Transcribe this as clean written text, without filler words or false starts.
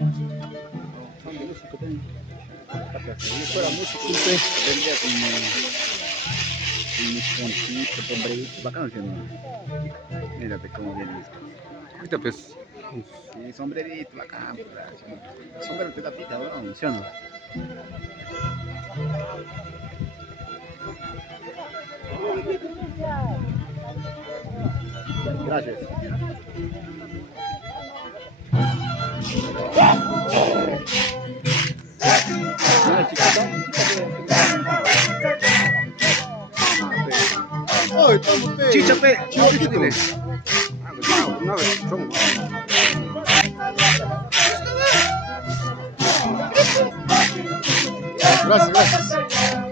Son de músico también. Si yo fuera músico, vendría con mis poncitos, sombreritos, bacano, ¿sí o no? Mírate cómo viene esto. Ahorita pues, Sí, sombrerito, bacán, pues, sombrero te da pita, ¿no? ¿Sí o no? Gracias. Mira, ¡Ay, estamos chicha, pe, chicha, chiquito! dile. Ah, pues, no, son. Gracias, gracias.